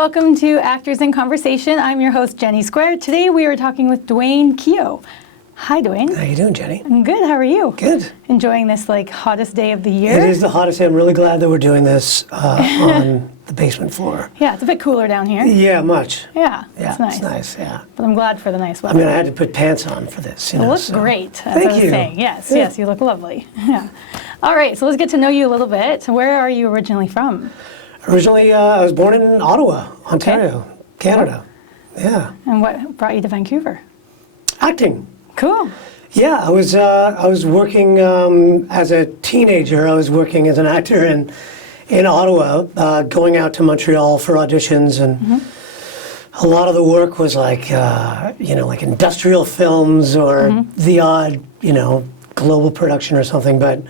welcome to Actors in Conversation. I'm your host, Jenni Squair. Today we are talking with Duane Keogh. Hi, Duane. How you doing, Jenni? I'm good. How are you? Good. Enjoying this hottest day of the year? It is the hottest day. I'm really glad that we're doing this on the basement floor. Yeah, it's a bit cooler down here. Yeah, much. Yeah, Yeah, it's nice. it's nice, yeah. But I'm glad for the nice weather. I mean, I had to put pants on for this, You look great, as I was saying. Yes, Yeah. yes, you look lovely. Yeah. All right, so let's get to know you a little bit. Where are you originally from? Originally, I was born in Ottawa, Ontario, Canada. Yeah. And what brought you to Vancouver? Acting. Cool. Yeah, I was working as a teenager. I was working as an actor in Ottawa, going out to Montreal for auditions, and a lot of the work was like like industrial films or the odd global production or something. But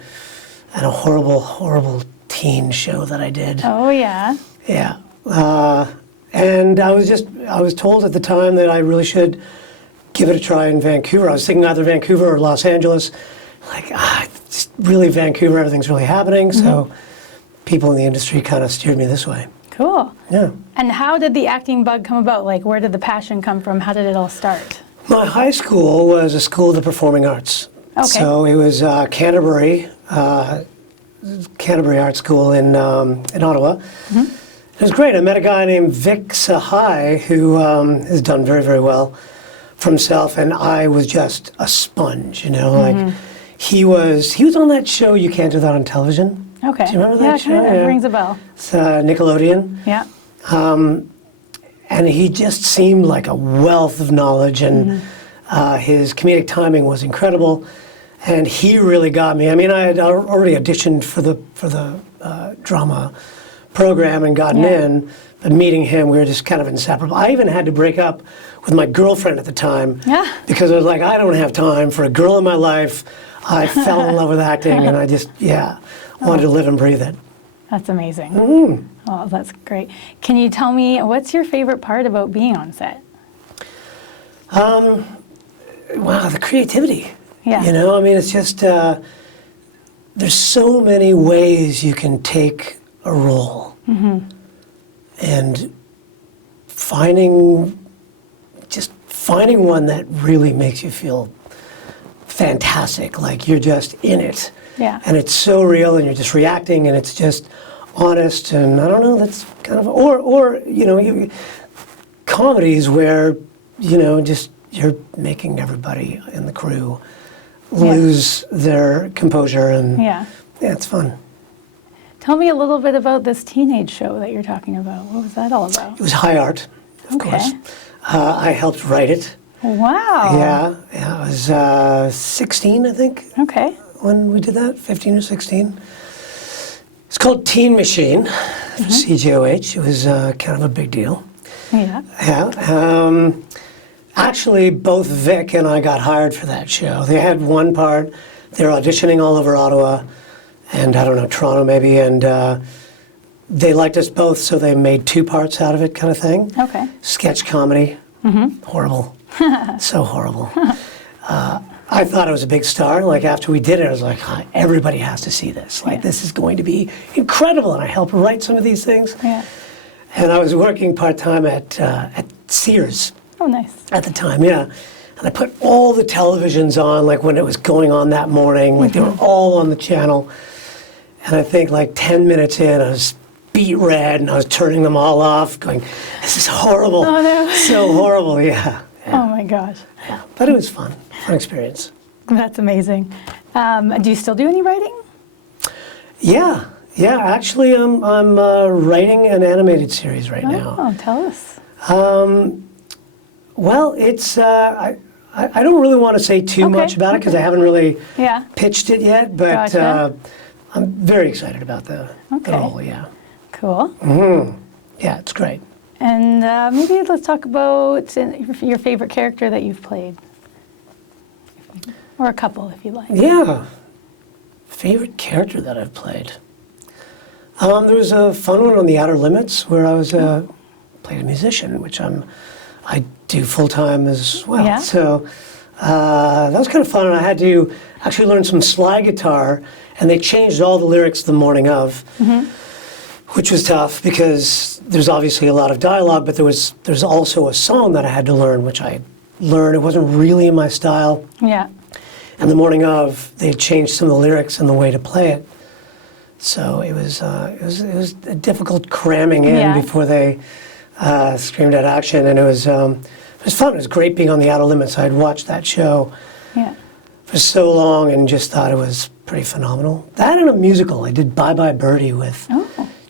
and a horrible teen show that I did. Oh yeah. Yeah, and I was told at the time that I really should give it a try in Vancouver. I was thinking either Vancouver or Los Angeles. Like, it's really Vancouver, everything's really happening. So people in the industry kind of steered me this way. Cool. Yeah. And how did the acting bug come about? Like, where did the passion come from? How did it all start? My high school was a school of the performing arts. Okay. So it was Canterbury Art School in Ottawa. It was great. I met a guy named Vic Sahai who has done very, very well for himself, and I was just a sponge, like he was on that show You Can't Do That on Television. Okay. Do you remember that show? Yeah, it rings a bell. It's Nickelodeon. Yeah. And he just seemed like a wealth of knowledge, and his comedic timing was incredible, and he really got me. I mean, I had already auditioned for the drama program and gotten in, but meeting him, we were just kind of inseparable. I even had to break up with my girlfriend at the time because I was like, I don't have time for a girl in my life. I fell in love with acting, and I just, wanted to live and breathe it. That's amazing. Oh, that's great. Can you tell me, what's your favorite part about being on set? Wow, the creativity. Yeah. I mean, it's just, there's so many ways you can take a role. And finding one that really makes you feel fantastic, like you're just in it. Yeah. And it's so real, and you're just reacting, and it's just honest, and I don't know, that's kind of, or comedies where, just you're making everybody in the crew lose their composure, and it's fun. Tell me a little bit about this teenage show that you're talking about. What was that all about? It was High Art, of course. I helped write it. Wow. Yeah, I was 16, I think. Okay. When we did that, 15 or 16. It's called Teen Machine, for CJOH. It was kind of a big deal. Yeah. Yeah. Actually, both Vic and I got hired for that show. They had one part. They were auditioning all over Ottawa, and I don't know, Toronto maybe, and they liked us both, so they made two parts out of it, kind of thing. Okay. Sketch comedy. Horrible. So horrible. I thought I was a big star. Like, after we did it, I was like, everybody has to see this. Like, this is going to be incredible. And I helped write some of these things. Yeah. And I was working part-time at Sears. Oh, nice. At the time, yeah. And I put all the televisions on, like, when it was going on that morning. Like, they were all on the channel. And I think, like, 10 minutes in, I was beet red, and I was turning them all off, going, this is horrible. Oh, no. So horrible, yeah. Oh, my gosh. Yeah. But it was fun experience. That's amazing. Do you still do any writing? Yeah. Actually, I'm writing an animated series right now. Oh, tell us. Well, it's I don't really want to say too much about it because I haven't really pitched it yet. But I'm very excited about the role. Yeah. Cool. Yeah, it's great. And maybe let's talk about your favorite character that you've played. Or a couple, if you like. Yeah. Favorite character that I've played. There was a fun one on The Outer Limits where I was played a musician, which I do full-time as well. Yeah. So that was kind of fun, and I had to actually learn some slide guitar, and they changed all the lyrics the morning of. which was tough because there's obviously a lot of dialogue, but there's also a song that I had to learn, which I learned. It wasn't really in my style. Yeah. And the morning of, they changed some of the lyrics and the way to play it. So it was a difficult cramming in before they screamed out action, and it was fun. It was great being on the Outer Limits. I had watched that show for so long and just thought it was pretty phenomenal. That and a musical. I did Bye Bye Birdie with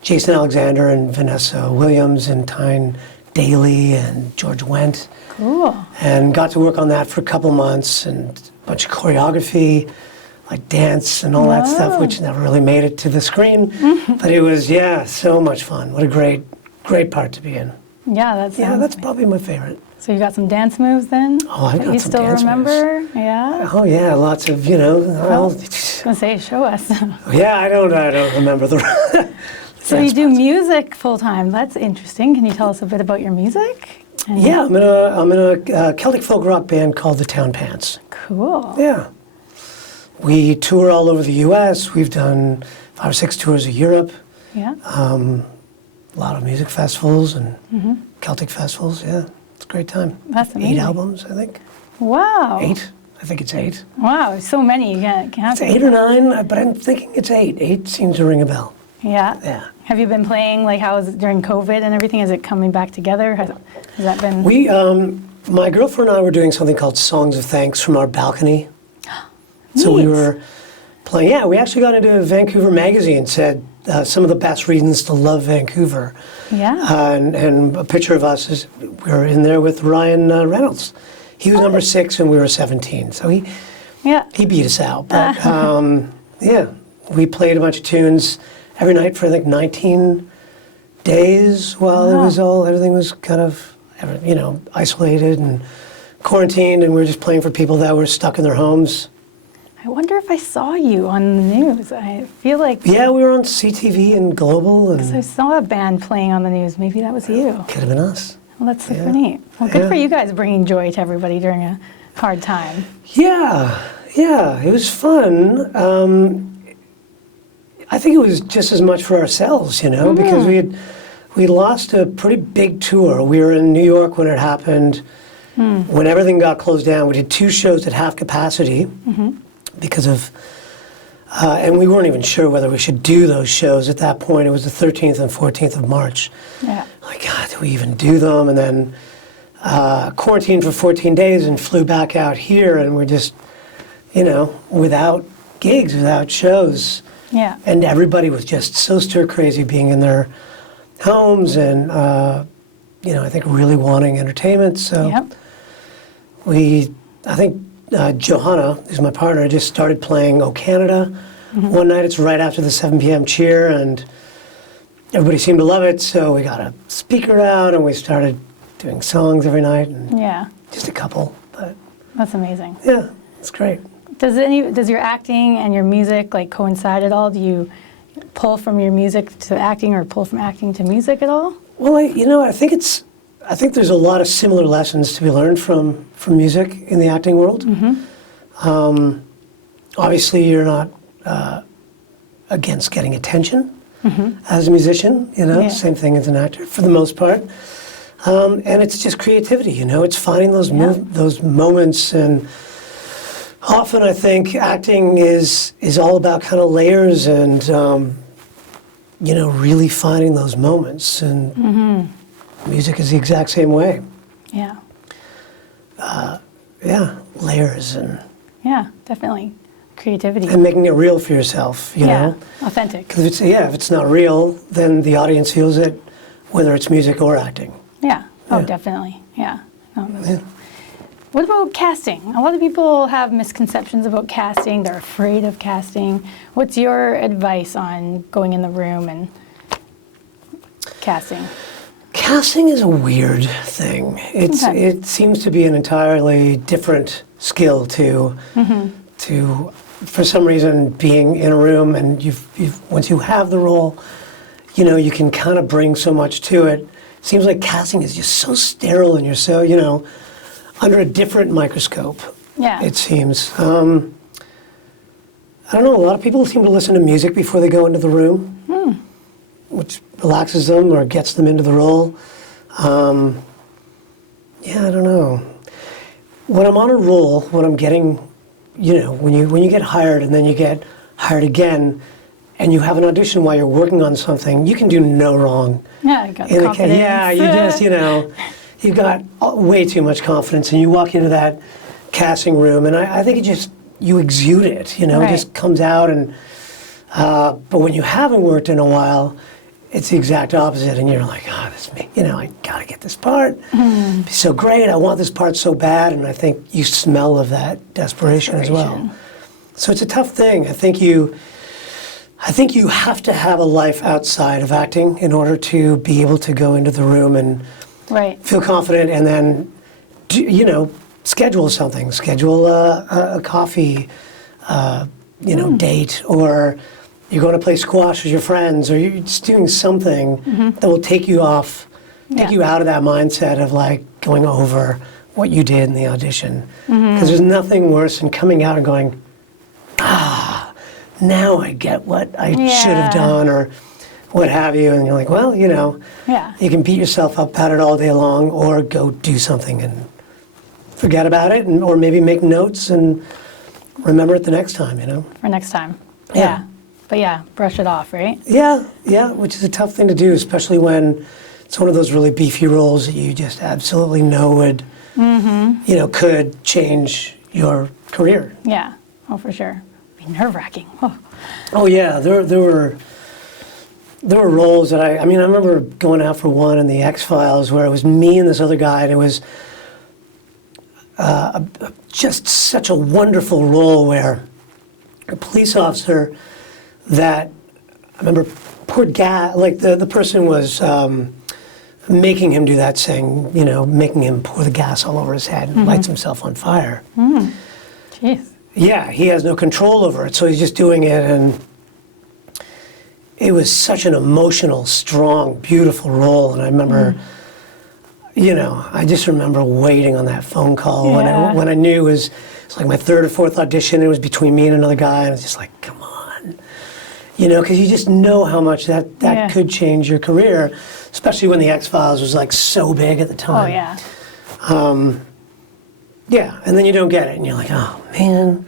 Jason Alexander and Vanessa Williams and Tyne Daly and George Wendt. Cool. And got to work on that for a couple months and a bunch of choreography, like dance and all that stuff, which never really made it to the screen. But it was, so much fun. What a great part to be in. Yeah, that's probably my favorite. So you got some dance moves then? Oh, I got some dance moves. You still remember? Yeah. Oh yeah, lots of I was gonna say, show us. Yeah, I don't remember the. So you do music full time. That's interesting. Can you tell us a bit about your music? Yeah, I'm in a Celtic folk rock band called the Town Pants. Cool. Yeah. We tour all over the U.S. We've done 5 or 6 tours of Europe. Yeah. A lot of music festivals and Celtic festivals. Yeah, it's a great time. That's amazing. 8 albums, I think. Wow. 8. I think it's 8. Wow, so many. You can't It's 8 or 9, but I'm thinking it's 8. 8 seems to ring a bell. Yeah. Yeah. Have you been playing, like, how is it during COVID and everything? Is it coming back together? Has that been? We, my girlfriend and I were doing something called Songs of Thanks from our balcony. So we were playing, we actually got into Vancouver magazine, said some of the best reasons to love Vancouver. Yeah. And a picture of us, we were in there with Ryan Reynolds. He was number 6 and we were 17, so he beat us out. But we played a bunch of tunes every night for I think 19 days while everything was kind of, isolated and quarantined, and we were just playing for people that were stuck in their homes. I wonder if I saw you on the news. I feel like... Yeah, we were on CTV and Global. And I saw a band playing on the news. Maybe that was you. Could have been us. Well, that's super neat. Well, good for you guys bringing joy to everybody during a hard time. Yeah, it was fun. I think it was just as much for ourselves, because we lost a pretty big tour. We were in New York when it happened. When everything got closed down, we did 2 shows at half capacity. Because of, and we weren't even sure whether we should do those shows at that point. It was the 13th and 14th of March. Yeah. Like, God, do we even do them? And then quarantined for 14 days and flew back out here, and we're just, without gigs, without shows. Yeah. And everybody was just so stir crazy being in their homes and, I think really wanting entertainment. So I think Johanna, who's my partner, just started playing O Canada. One night, it's right after the 7 p.m. cheer, and everybody seemed to love it, so we got a speaker out, and we started doing songs every night. And just a couple, but... That's amazing. Yeah, it's great. Does your acting and your music, like, coincide at all? Do you pull from your music to acting or pull from acting to music at all? Well, I think there's a lot of similar lessons to be learned from music in the acting world. Obviously, you're not against getting attention as a musician, same thing as an actor for the most part. And it's just creativity, it's finding those those moments. And often I think acting is all about kind of layers and, really finding those moments. And music is the exact same way. Yeah. Layers and... Yeah, definitely. Creativity. And making it real for yourself, you know? Authentic. Because if it's not real, then the audience feels it, whether it's music or acting. Yeah. Oh, definitely. Yeah. What about casting? A lot of people have misconceptions about casting. They're afraid of casting. What's your advice on going in the room and casting? Casting is a weird thing. It seems to be an entirely different skill to for some reason being in a room, and once you have the role, you can kind of bring so much to it. Seems like casting is just so sterile, and you're so under a different microscope. Yeah. It seems. I don't know. A lot of people seem to listen to music before they go into the room. which relaxes them or gets them into the role. Yeah, I don't know. When I'm on a roll, when I'm getting, when you get hired and then you get hired again, and you have an audition while you're working on something, you can do no wrong. Yeah, I got confidence. Yeah, you just, you've got way too much confidence, and you walk into that casting room, and I think you exude it, It just comes out, and but when you haven't worked in a while, it's the exact opposite, and you're like, that's me, I gotta get this part. It'd be so great, I want this part so bad, and I think you smell of that desperation as well. So it's a tough thing. I think you have to have a life outside of acting in order to be able to go into the room and feel confident, and then, schedule something. Schedule a coffee, date, or you're going to play squash with your friends, or you're just doing something that will take you off, take you out of that mindset of like going over what you did in the audition. Because there's nothing worse than coming out and going, now I get what I should have done, or what have you, and you're like, well, you can beat yourself up about it all day long, or go do something and forget about it, or maybe make notes and remember it the next time, For next time. Yeah. But brush it off, right? Yeah, which is a tough thing to do, especially when it's one of those really beefy roles that you just absolutely know would, could change your career. Yeah, for sure. It'd be nerve-wracking. Oh yeah, there were roles that I remember going out for one in the X-Files where it was me and this other guy, and it was just such a wonderful role where a police officer that, I remember, poured gas, like the person was making him do that thing, making him pour the gas all over his head and lights himself on fire. Jeez. Yeah, he has no control over it, so he's just doing it, and it was such an emotional, strong, beautiful role, and I remember, I just remember waiting on that phone call when I knew it was like my third or fourth audition. It was between me and another guy, and I was just like, come on, because you just know how much that could change your career, especially when the X-Files was like so big at the time. Oh yeah. Yeah, and then you don't get it, and you're like, oh man,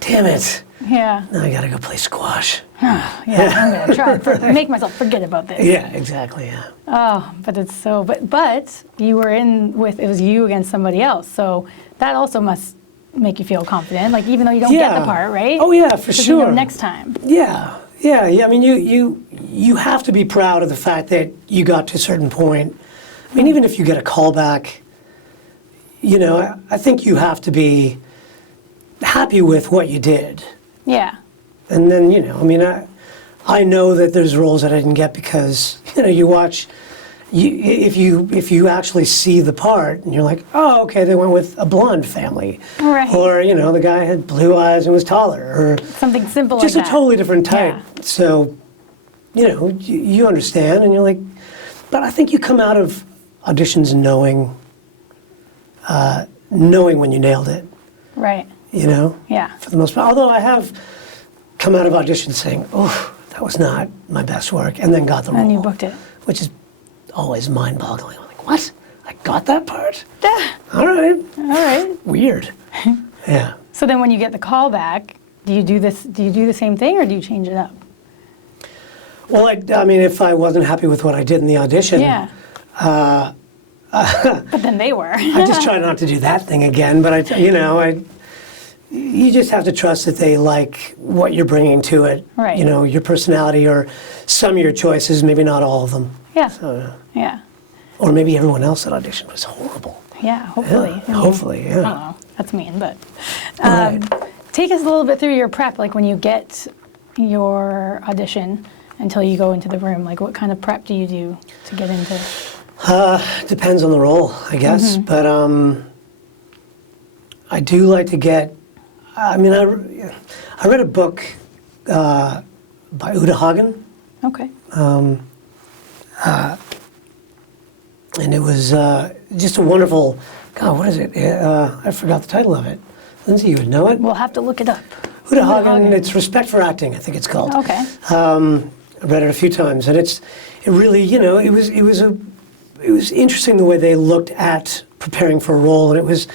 damn it. Yeah. Now I gotta go play squash. I'm gonna try to make myself forget about this. Yeah, exactly. Yeah. Oh, but it's so. But you were it was you against somebody else, so that also must make you feel confident. Like even though you don't get the part, right? Oh yeah, for sure. Next time. Yeah. I mean, you have to be proud of the fact that you got to a certain point. I mean, even if you get a callback, I think you have to be happy with what you did. Yeah. And then, I know that there's roles that I didn't get because, you watch, if you actually see the part and you're like, oh, okay, they went with a blonde family. Right. Or, the guy had blue eyes and was taller. Or something simple just like a that. totally different type. Yeah. So, you understand and you're like, but I think you come out of auditions knowing when you nailed it. Right. Yeah. For the most part. Although I have come out of auditions saying, oh, that was not my best work, and then got the role. And you booked it. Which is always mind-boggling. I'm like, what? I got that part? Yeah. All right. Weird. Yeah. So then when you get the call back, do you do the same thing, or do you change it up? Well, if I wasn't happy with what I did in the audition, but then they were. I just try not to do that thing again, but you just have to trust that they like what you're bringing to it. Right. Your personality or some of your choices, maybe not all of them. Yeah. So, yeah. Or maybe everyone else that auditioned was horrible. Yeah, hopefully. Yeah, hopefully, yeah. I don't know. That's mean, but take us a little bit through your prep, like when you get your audition until you go into the room. Like what kind of prep do you do to get into? Depends on the role, I guess. But I do like to get. I read a book by Uta Hagen. Okay. And it was just a wonderful. God, what is it? I forgot the title of it. Lindsay, you would know it. We'll have to look it up. Uta Hagen. It's Respect for Acting, I think it's called. Okay. I read it a few times, and it really, it was interesting the way they looked at preparing for a role, and it was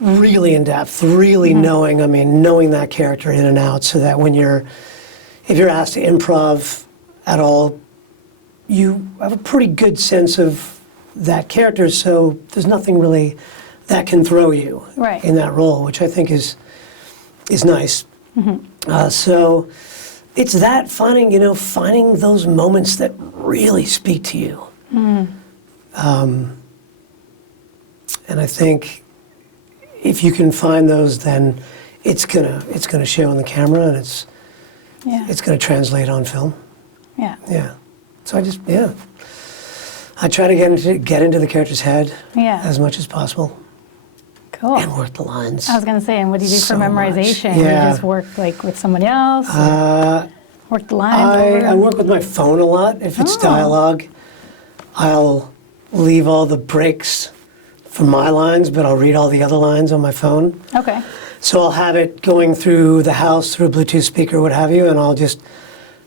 really in depth, really knowing that character in and out, so that if you're asked to improv at all, you have a pretty good sense of that character, so there's nothing really that can throw you in that role, which I think is nice. So it's that finding those moments that really speak to you. And I think if you can find those, then it's gonna show on the camera, and it's gonna translate on film. Yeah. So I try to get into the character's head as much as possible. Cool. And work the lines. I was going to say, and what do you do for So much. memorization? Yeah. You just work like with somebody else? Work the lines over? I work with my phone a lot. If it's dialogue, I'll leave all the breaks for my lines, but I'll read all the other lines on my phone. Okay. So I'll have it going through the house, through a Bluetooth speaker, what have you, and I'll just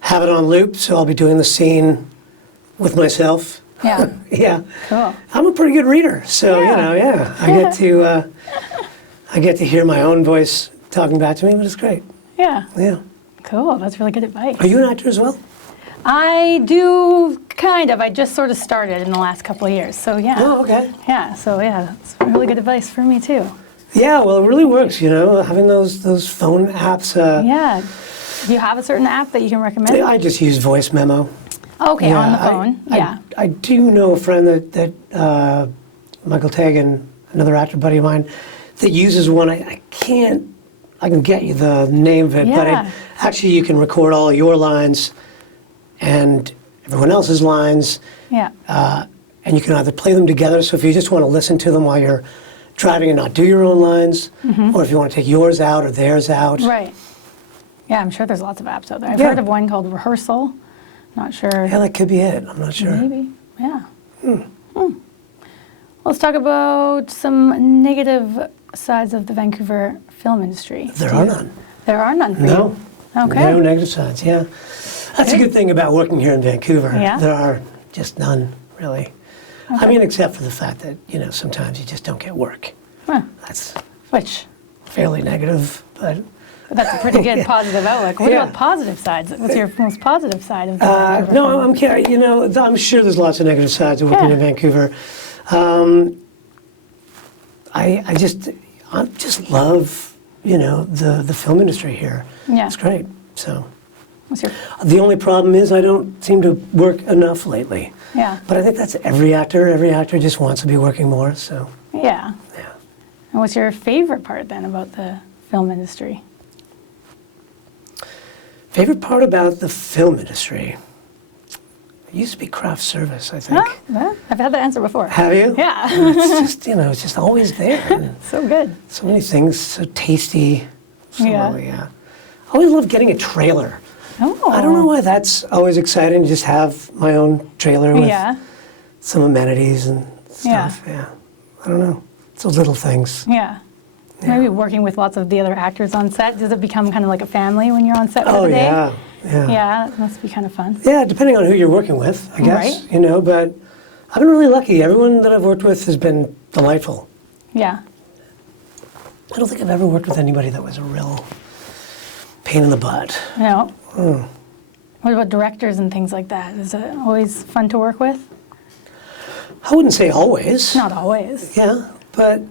have it on loop, so I'll be doing the scene with myself. Yeah. Yeah. Cool. I'm a pretty good reader, so I get to hear my own voice talking back to me, but it's great. Yeah. Yeah. Cool. That's really good advice. Are you an actor as well? I do kind of. I just sort of started in the last couple of years, so yeah. Oh, okay. Yeah. So yeah, it's really good advice for me too. Yeah, well, it really works, having those phone apps. Yeah. Do you have a certain app that you can recommend? I just use voice memo. Okay, on the phone. I do know a friend that Michael Tagan, another actor buddy of mine, that uses one. I can get you the name of it, but actually you can record all your lines and everyone else's lines. Yeah. And you can either play them together, so if you just want to listen to them while you're driving and not do your own lines, or if you want to take yours out or theirs out. Right. Yeah, I'm sure there's lots of apps out there. I've Yeah. heard of one called Rehearsal. Not sure. Yeah, that could be it. I'm not sure. Maybe. Yeah. Let's talk about some negative sides of the Vancouver film industry. There are none. There are none for No. you? Okay. No negative sides, yeah. That's a good thing about working here in Vancouver. Yeah? There are just none, really. I mean, except for the fact that, sometimes you just don't get work. Huh. That's Which, fairly negative, but... that's a pretty good positive outlook. What Yeah. about positive sides? What's your most positive side of the Vancouver film? I'm kidding. I'm sure there's lots of negative sides of working Yeah. in Vancouver. I just love, the film industry here. Yeah. It's great. So What's your, the only problem is I don't seem to work enough lately. yeah. But I think that's every actor. Every actor just wants to be working more. So Yeah. yeah. And what's your favorite part then about the film industry? Favorite part about the film industry? It used to be craft service, I think. Huh? Well, I've had that answer before. Have you? Yeah. It's just, it's just always there. And So good. so many things, so tasty. So, Yeah. yeah. I always love getting a trailer. Oh. I don't know why that's always exciting, to just have my own trailer with Yeah. some amenities and stuff. Yeah. I don't know. It's those little things. Yeah. Maybe working with lots of the other actors on set. Does it become kind of like a family when you're on set for the day? Yeah. Yeah, that must be kind of fun. Yeah, depending on who you're working with, I guess. Right. But I've been really lucky. Everyone that I've worked with has been delightful. Yeah. I don't think I've ever worked with anybody that was a real pain in the butt. No. What about directors and things like that? Is it always fun to work with? I wouldn't say always. Not always. Yeah, but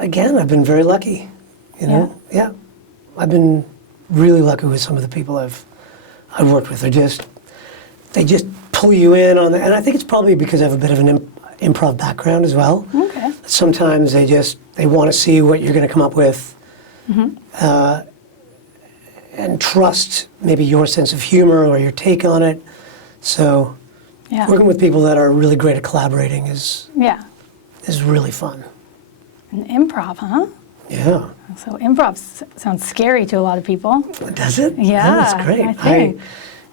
again, I've been very lucky. Yeah. I've been really lucky with some of the people I've worked with. They just pull you in on the, and I think it's probably because I have a bit of an improv background as well. Okay. Sometimes they want to see what you're going to come up with, and trust maybe your sense of humor or your take on it. So Yeah. working with people that are really great at collaborating is really fun. And improv, huh? Yeah. So improv sounds scary to a lot of people. Does it? Yeah, That's great. I think.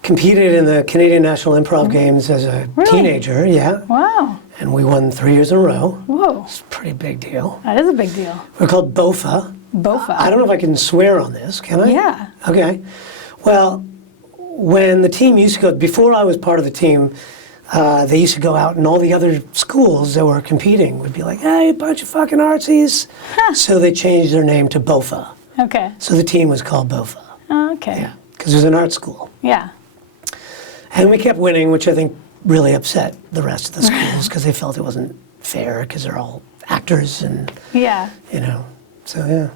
Competed in the Canadian National Improv Games as a Really? teenager, yeah. Wow. And we won 3 years in a row. Whoa. It's a pretty big deal. That is a big deal. We're called BOFA. BOFA. I don't know if I can swear on this, can I? Yeah. Okay. Well, when the team used to go, before I was part of the team, they used to go out and all the other schools that were competing would be like, hey, bunch of fucking artsies. So they changed their name to BOFA. Okay. So the team was called BOFA. Oh, okay. Yeah, because it was an art school. Yeah. And we kept winning, which I think really upset the rest of the schools because they felt it wasn't fair because they're all actors and, Yeah. you know, so yeah.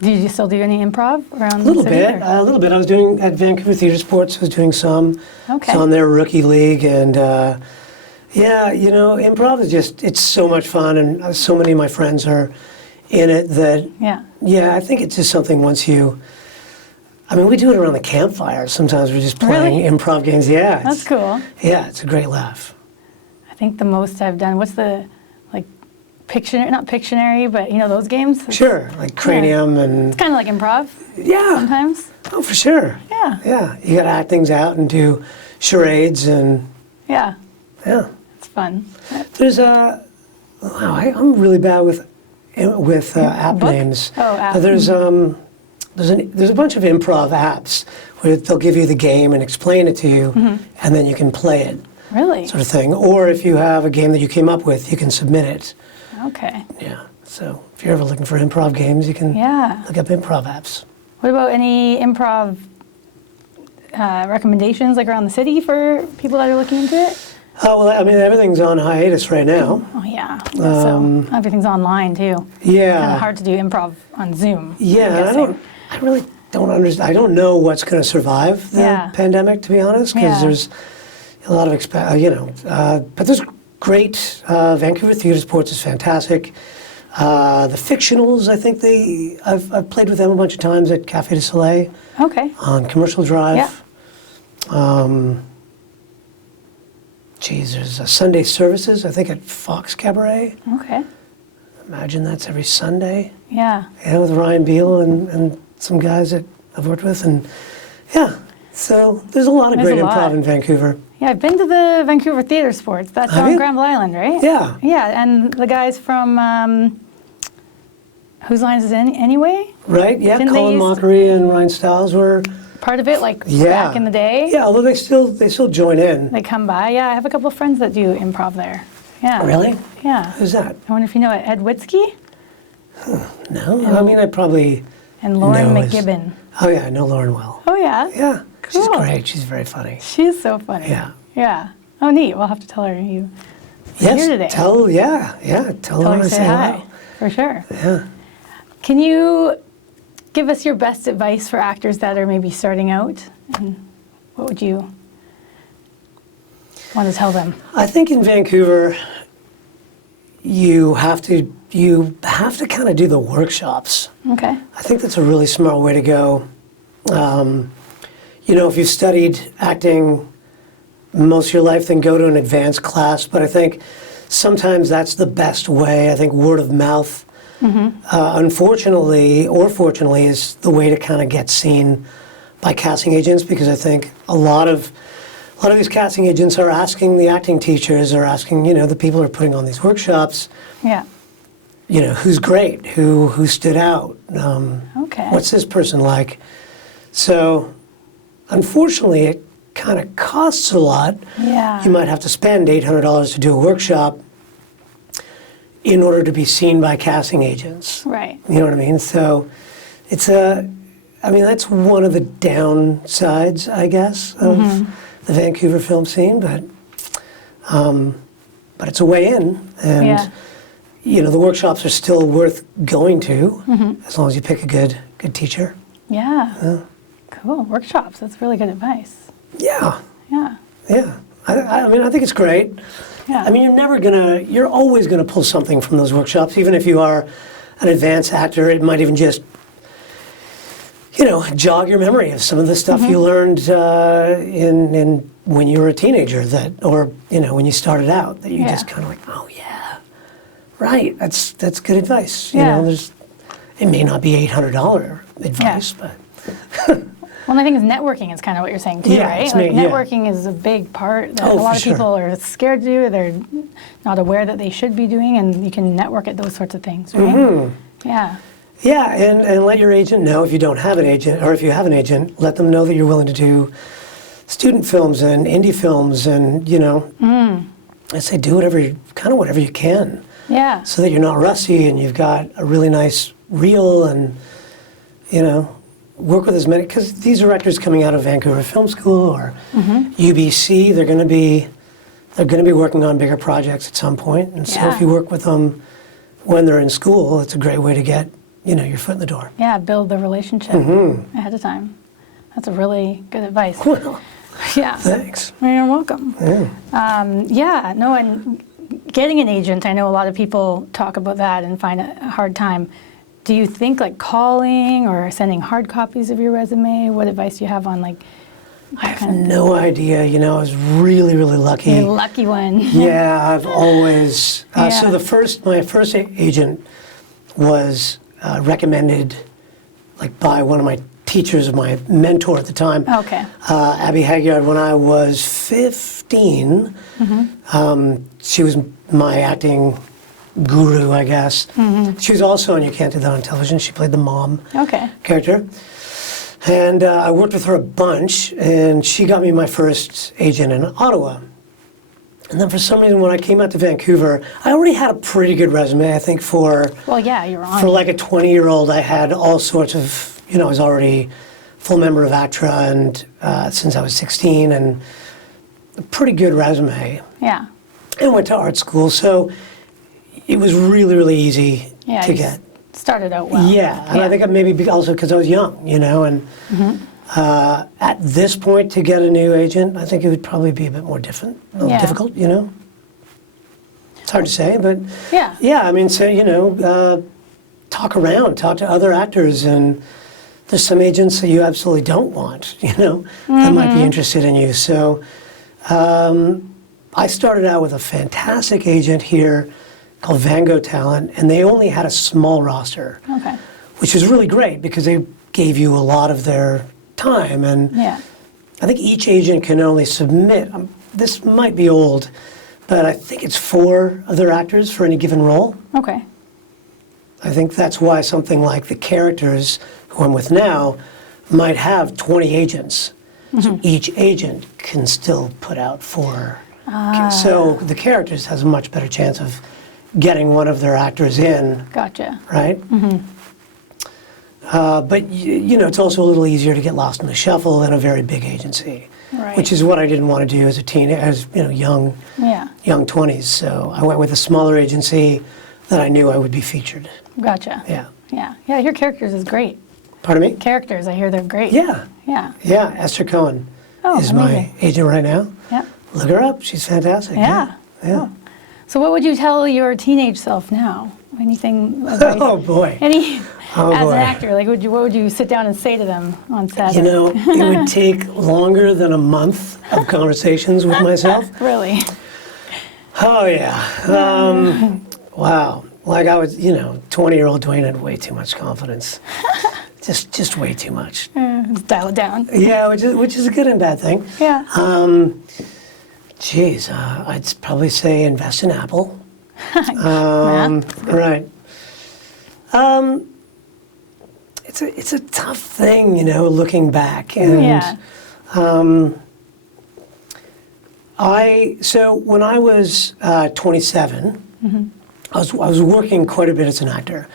Do you still do any improv around A little the city? bit, a little bit. I was doing at Vancouver Theatre Sports. I was doing some. Okay. It's on their rookie league, and yeah, you know, improv is just—it's so much fun, and so many of my friends are in it. That Yeah. I think it's just something once you. I mean, we do it around the campfire. Sometimes we're just playing Really? improv games. Yeah, That's cool. Yeah, it's a great laugh. I think the most I've done, what's the, like, not Pictionary, but you know those games? Sure, like Cranium and It's kind of like improv yeah. sometimes. Oh, for sure. Yeah. Yeah, you got to act things out and do charades and Yeah. yeah. It's fun. There's a wow. I'm really bad with app Book? names. Oh, app. But there's a bunch of improv apps where they'll give you the game and explain it to you, and then you can play it, Really? sort of thing. Or if you have a game that you came up with, you can submit it. Okay. Yeah. So if you're ever looking for improv games, you can Yeah. look up improv apps. What about any improv recommendations, like around the city for people that are looking into it? Oh well, I mean everything's on hiatus right now. Oh yeah. So everything's online too. Kind of Yeah. hard to do improv on Zoom. I'm Yeah. guessing. I really don't understand. I don't know what's going to survive the Yeah. pandemic, to be honest, because Yeah. there's a lot of but there's great. Vancouver Theatre Sports is fantastic. The Fictionals, I think I've played with them a bunch of times at Café du Soleil Okay. on Commercial Drive. Yeah. There's Sunday services, I think at Fox Cabaret. Okay. Imagine that's every Sunday. Yeah. Yeah, with Ryan Beal and some guys that I've worked with, and yeah. So there's a lot of There's great a lot. improv in Vancouver. Yeah, I've been to the Vancouver Theatre Sports. That's Have on you? Granville Island, right? Yeah. Yeah, and the guys from Whose Lines Is It Anyway? Right? Yeah, Didn't they Colin used to- Mockery and Ryan Stiles were. Part of it, like Yeah. back in the day. Yeah, although they still join in. They come by. Yeah, I have a couple of friends that do improv there. Yeah. Really? Yeah. Who's that? I wonder if you know Ed Witzke No, I mean I probably. and Lauren No, it's- McGibbon. Oh yeah, I know Lauren well. Oh yeah. Yeah, she's Cool. great. She's very funny. She's so funny. Yeah. Yeah. Oh neat. We'll have to tell her you Yes. here today. Tell her Tell her I to say hi. For sure. Yeah. Can you give us your best advice for actors that are maybe starting out? And what would you want to tell them? I think in Vancouver, you have to kind of do the workshops. Okay. I think that's a really smart way to go. If you've studied acting most of your life, then go to an advanced class. But I think sometimes that's the best way. I think word of mouth, unfortunately or fortunately, is the way to kind of get seen by casting agents, because I think a lot of these casting agents are asking the acting teachers, or asking the people who are putting on these workshops, Yeah. who's great, who stood out, Okay. what's this person like. So unfortunately, it kind of costs a lot. Yeah. You might have to spend $800 to do a workshop in order to be seen by casting agents. Right. You know what I mean? So that's one of the downsides, I guess, of the Vancouver film scene, but it's a way in, and Yeah. the workshops are still worth going to, as long as you pick a good teacher. Yeah. Cool. Workshops. That's really good advice. Yeah, Yeah. yeah. I think it's great. Yeah. I mean, you're always gonna pull something from those workshops, even if you are an advanced actor. It might even just, jog your memory of some of the stuff you learned in when you were a teenager, or when you started out, that you just kind of like, oh yeah, right. That's good advice. Yeah. It may not be $800 advice, but. Well, and I think it's networking is kind of what you're saying too, Yeah, right? it's Like yeah. networking is a big part that Oh, a lot for of sure. people are scared to do. They're not aware that they should be doing, and you can network at those sorts of things, right? Yeah. Yeah, and let your agent know if you don't have an agent, or if you have an agent, let them know that you're willing to do student films and indie films, and I say do whatever you can, Yeah. so that you're not rusty and you've got a really nice reel, and work with as many, because these directors coming out of Vancouver Film School or UBC, they're going to be working on bigger projects at some point, and so if you work with them when they're in school, it's a great way to get your foot in the door. Yeah, build the relationship ahead of time. That's a really good advice. Well, Yeah. thanks. You're welcome. Yeah. And getting an agent, I know a lot of people talk about that and find it a hard time. Do you think like calling or sending hard copies of your resume? What advice do you have on like? I have no idea. I was really, really lucky. You're a lucky one. Yeah, I've always. So my first agent was recommended, like by one of my teachers, my mentor at the time. Okay. Abby Hagyard. When I was 15, she was my acting guru, I guess. She was also on You Can't Do That on Television. She played the mom character. And I worked with her a bunch, and she got me my first agent in Ottawa. And then for some reason, when I came out to Vancouver, I already had a pretty good resume, I think, for you're on. for like a 20-year-old. I had all sorts of, I was already full member of ACTRA and since I was 16, and a pretty good resume. Yeah. And went to art school, so it was really, really easy to get. Started out well. Yeah, and I think maybe also because I was young, and at this point to get a new agent, I think it would probably be a bit more difficult, It's hard to say, but yeah, I mean, so, talk to other actors, and there's some agents that you absolutely don't want, that might be interested in you. So I started out with a fantastic agent here called Van Gogh Talent, and they only had a small roster, which is really great because they gave you a lot of their time. And I think each agent can only submit, this might be old, but I think it's 4 of their actors for any given role. Okay. I think that's why something like The Characters, who I'm with now, might have 20 agents. So each agent can still put out 4. So The Characters has a much better chance of getting one of their actors in. Gotcha. Right? But it's also a little easier to get lost in the shuffle than a very big agency, which is what I didn't want to do as a teenager, as young 20s. So I went with a smaller agency that I knew I would be featured. Gotcha. Yeah. Yeah, your Characters is great. Pardon me? Characters, I hear they're great. Yeah. Esther Cohen is my agent right now. Yeah. Look her up. She's fantastic. Yeah. Yeah. Oh. So what would you tell your teenage self now? Anything? Oh boy. As an actor, like what would you sit down and say to them on set? It would take longer than a month of conversations with myself. Really? Oh yeah. Wow. Like I was, 20-year-old Duane had way too much confidence. just way too much. Just dial it down. Yeah, which is a good and bad thing. Yeah. I'd probably say invest in Apple. Right. It's a tough thing, looking back. And so when I was 27, I was working quite a bit as an actor,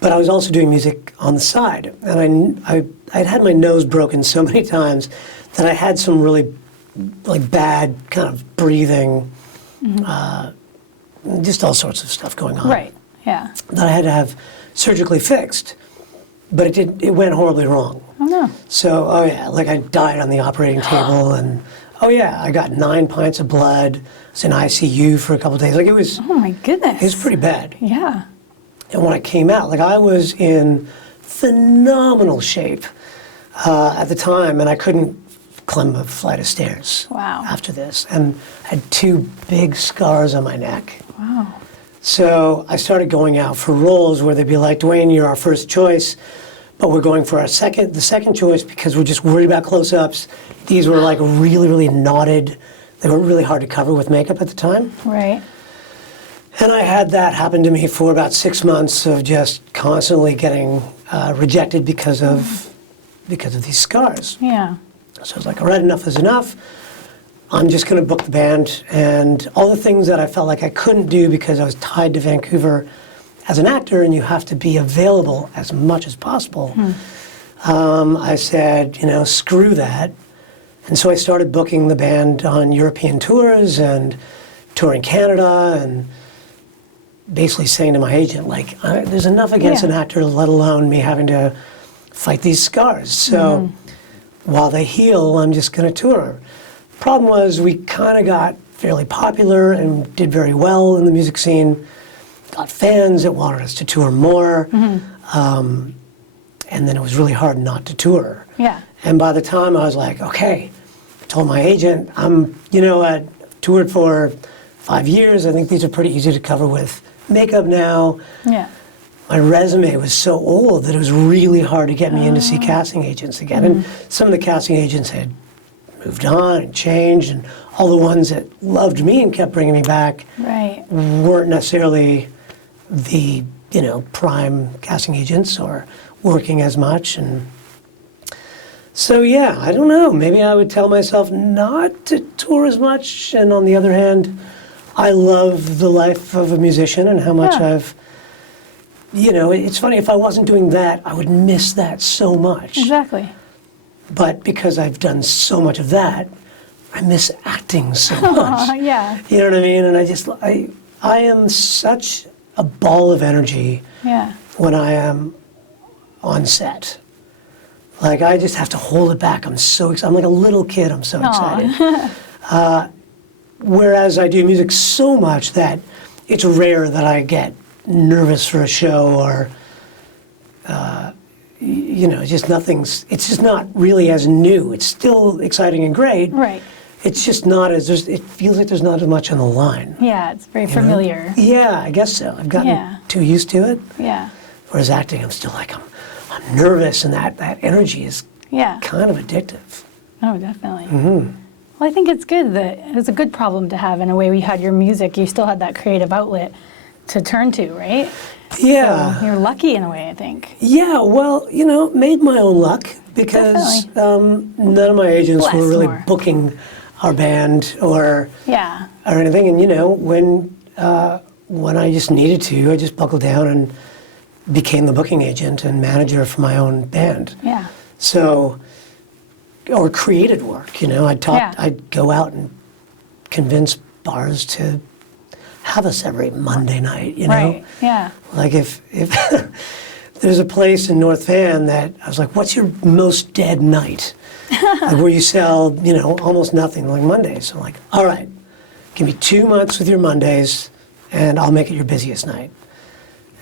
but I was also doing music on the side. And I'd had my nose broken so many times that I had some really bad kind of breathing, just all sorts of stuff going on. Right, yeah. That I had to have surgically fixed, but it went horribly wrong. Oh no. So, I died on the operating table, and I got 9 pints of blood. I was in ICU for a couple of days. It was. Oh my goodness. It was pretty bad. Yeah. And when I came out, I was in phenomenal shape at the time, and I couldn't climb a flight of stairs. Wow. After this, and had 2 big scars on my neck. Wow. So I started going out for roles where they'd be like, Duane, you're our first choice, but we're going for the second choice because we're just worried about close-ups. These were really, really knotted. They were really hard to cover with makeup at the time. Right. And I had that happen to me for about 6 months of just constantly getting rejected because of these scars. Yeah. So I was like, all right, enough is enough. I'm just going to book the band, and all the things that I felt like I couldn't do because I was tied to Vancouver as an actor, and you have to be available as much as possible. I said, screw that. And so I started booking the band on European tours and touring Canada, and basically saying to my agent, like, there's enough against an actor, let alone me having to fight these scars. So while they heal, I'm just going to tour. Problem was, we kind of got fairly popular and did very well in the music scene. Got fans that wanted us to tour more. And then it was really hard not to tour. Yeah. And by the time I was like, okay, I told my agent, I toured for 5 years. I think these are pretty easy to cover with makeup now. Yeah. My resume was so old that it was really hard to get me in to see casting agents again. And some of the casting agents had moved on and changed, and all the ones that loved me and kept bringing me back weren't necessarily the prime casting agents or working as much. And so I don't know, maybe I would tell myself not to tour as much, and on the other hand, I love the life of a musician and how much I've it's funny, if I wasn't doing that, I would miss that so much. Exactly. But because I've done so much of that, I miss acting so much. Yeah. You know what I mean? And I am such a ball of energy when I am on set. Like, I just have to hold it back. I'm so excited. I'm like a little kid. I'm so excited. Whereas I do music so much that it's rare that I get nervous for a show or it's just not really as new. It's still exciting and great. Right. It's just not it feels like there's not as much on the line. Yeah, it's very familiar. Yeah, I guess so. I've gotten too used to it. Yeah. Whereas acting, I'm still like, I'm nervous, and that energy is kind of addictive. Oh, definitely. Well, I think it's good that it's a good problem to have in a way. We had your music, you still had that creative outlet to turn to, right? Yeah. So you're lucky in a way, I think. Yeah, well, made my own luck because none of my agents were really booking our band or anything. And when I just needed to, I just buckled down and became the booking agent and manager for my own band. Yeah. So, or created work, I'd go out and convince bars to have us every Monday night, Right, yeah. Like if there's a place in North Van that I was like, what's your most dead night? Like where you sell, almost nothing, like Mondays. So I'm like, all right, give me 2 months with your Mondays and I'll make it your busiest night.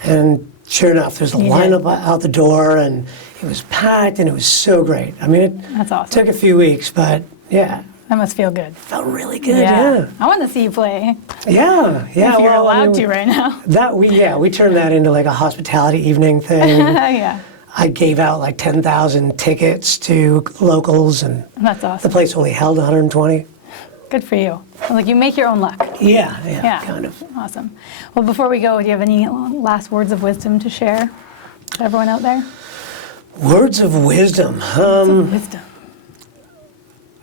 And sure enough, there's a lineup out the door, and it was packed, and it was so great. I mean, That's awesome. It took a few weeks, but yeah. That must feel good. Felt really good, yeah. I want to see you play. Yeah. If you're allowed to right now. We turned that into like a hospitality evening thing. Yeah. I gave out like 10,000 tickets to locals, and That's awesome. the place only held 120. Good for you. Like, you make your own luck. Yeah, kind of. Awesome. Well, before we go, do you have any last words of wisdom to share with everyone out there? Words of wisdom. Words of wisdom.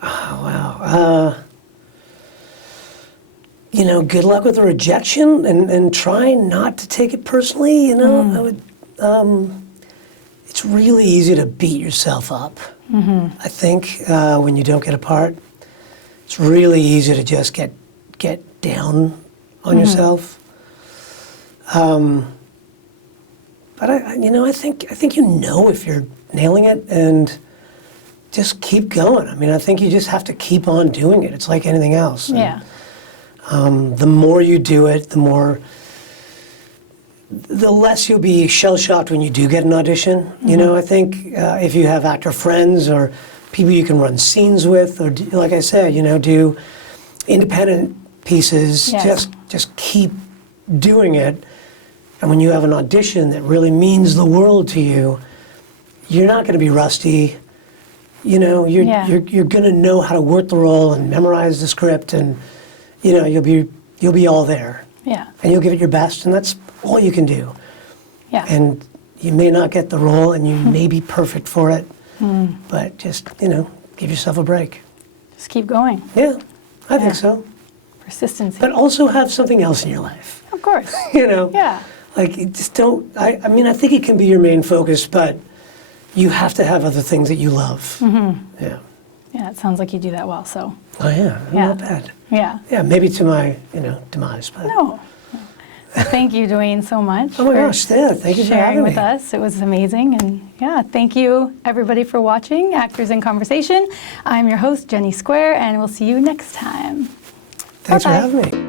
Oh, wow. Good luck with the rejection, and try not to take it personally. I would. It's really easy to beat yourself up. I think when you don't get a part, it's really easy to just get down on yourself. But I think if you're nailing it, and just keep going. I mean, I think you just have to keep on doing it. It's like anything else. Yeah. And, the more you do it, the less you'll be shell-shocked when you do get an audition. I think if you have actor friends or people you can run scenes with, or like I said, do independent pieces, just keep doing it. And when you have an audition that really means the world to you, you're not going to be rusty. You're going to know how to work the role and memorize the script, and you'll be all there. Yeah. And you'll give it your best, and that's all you can do. Yeah. And you may not get the role, and you may be perfect for it, but just, give yourself a break. Just keep going. Yeah, I think so. Persistency. But also have something else in your life. Of course. Yeah. Like, you just don't, I mean, I think it can be your main focus, but you have to have other things that you love. Yeah. Yeah, it sounds like you do that well, so. Oh, yeah, not bad. Yeah. Yeah, maybe to my, demise, but. No. Thank you, Duane, so much. Oh my gosh, yeah, thank you for sharing having with me. us. It was amazing. And yeah, thank you everybody for watching Actors in Conversation. I'm your host, Jenni Squair, and we'll see you next time. Thanks Bye-bye. for having me.